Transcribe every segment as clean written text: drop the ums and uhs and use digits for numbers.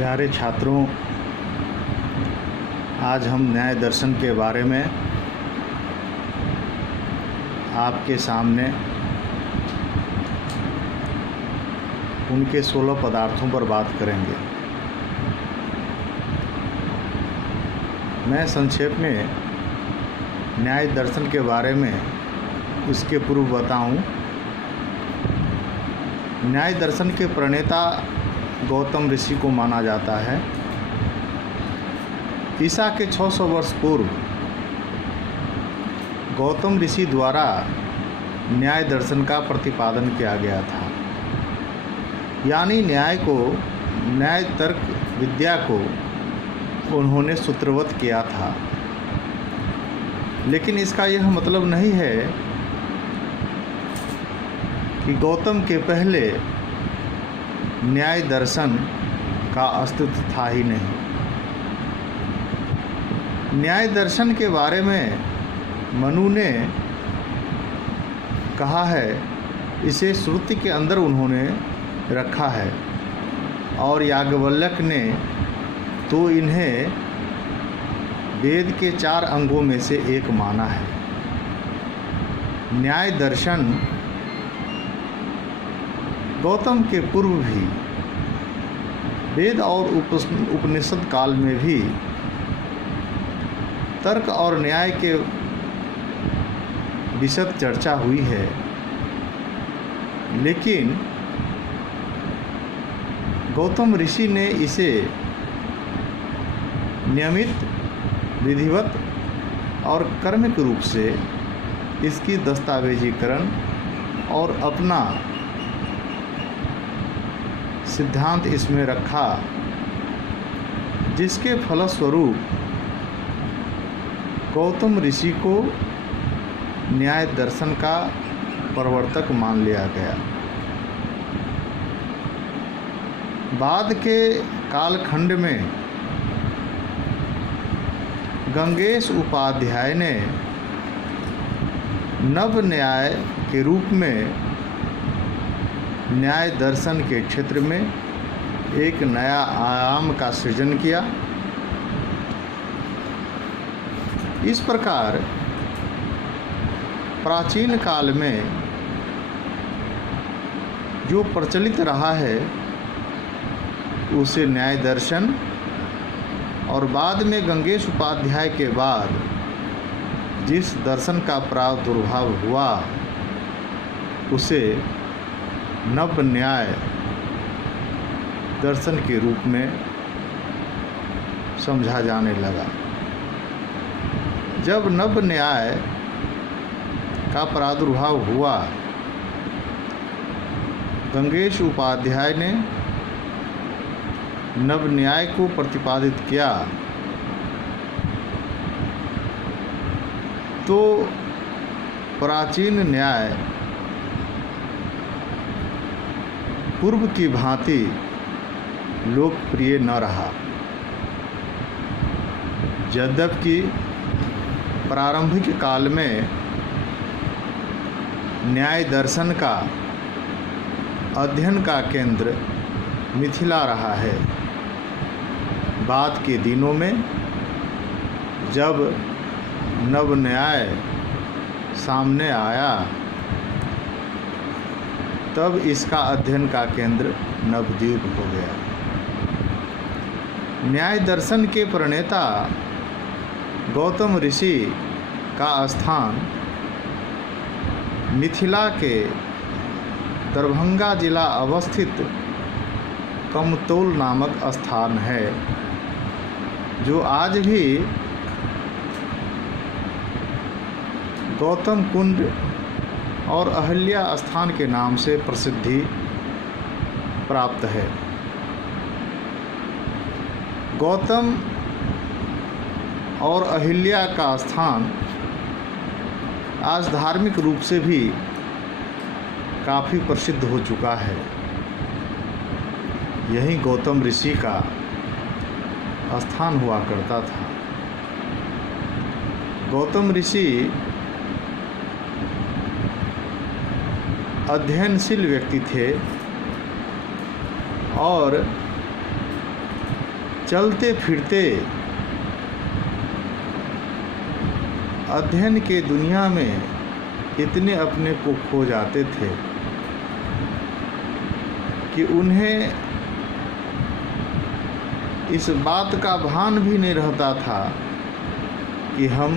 प्यारे छात्रों, आज हम न्याय दर्शन के बारे में आपके सामने उनके 16 पदार्थों पर बात करेंगे। मैं संक्षेप में न्याय दर्शन के बारे में इसके पूर्व बताऊं। न्याय दर्शन के प्रणेता गौतम ऋषि को माना जाता है। ईसा के 600 वर्ष पूर्व गौतम ऋषि द्वारा न्याय दर्शन का प्रतिपादन किया गया था। यानी न्याय तर्क विद्या को उन्होंने सूत्रवत किया था। लेकिन इसका यह मतलब नहीं है कि गौतम के पहले न्याय दर्शन का अस्तित्व था ही नहीं। न्याय दर्शन के बारे में मनु ने कहा है, इसे श्रुति के अंदर उन्होंने रखा है, और याज्ञवल्क्य ने तो इन्हें वेद के 4 अंगों में से एक माना है। न्याय दर्शन गौतम के पूर्व भी वेद और उपनिषद काल में भी तर्क और न्याय के विशद चर्चा हुई है। लेकिन गौतम ऋषि ने इसे नियमित, विधिवत और कर्मिक रूप से इसकी दस्तावेजीकरण और अपना सिद्धांत इसमें रखा, जिसके फलस्वरूप गौतम ऋषि को न्याय दर्शन का प्रवर्तक मान लिया गया। बाद के कालखंड में गंगेश उपाध्याय ने नव न्याय के रूप में न्याय दर्शन के क्षेत्र में एक नया आयाम का सृजन किया। इस प्रकार प्राचीन काल में जो प्रचलित रहा है उसे न्याय दर्शन, और बाद में गंगेश उपाध्याय के बाद जिस दर्शन का प्रादुर्भाव हुआ उसे नव न्याय दर्शन के रूप में समझा जाने लगा। जब नव न्याय का प्रादुर्भाव हुआ, गंगेश उपाध्याय ने नव न्याय को प्रतिपादित किया, तो प्राचीन न्याय पूर्व की भांति लोकप्रिय न रहा। यद्यपि प्रारंभिक काल में न्याय दर्शन का अध्ययन का केंद्र मिथिला रहा है। बाद के दिनों में जब नव न्याय सामने आया, तब इसका अध्ययन का केंद्र नवद्वीप हो गया। न्याय दर्शन के प्रणेता गौतम ऋषि का स्थान मिथिला के दरभंगा जिला अवस्थित कमतौल नामक स्थान है, जो आज भी गौतम कुंड और अहिल्या स्थान के नाम से प्रसिद्धि प्राप्त है। गौतम और अहिल्या का स्थान आज धार्मिक रूप से भी काफ़ी प्रसिद्ध हो चुका है। यही गौतम ऋषि का स्थान हुआ करता था। गौतम ऋषि अध्ययनशील व्यक्ति थे और चलते फिरते अध्ययन के दुनिया में इतने अपने को खो जाते थे कि उन्हें इस बात का भान भी नहीं रहता था कि हम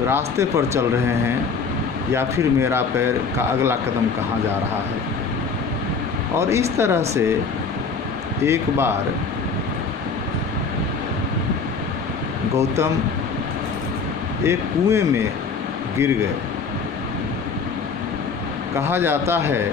रास्ते पर चल रहे हैं या फिर मेरा पैर का अगला कदम कहाँ जा रहा है। और इस तरह से एक बार गौतम एक कुएं में गिर गए। कहा जाता है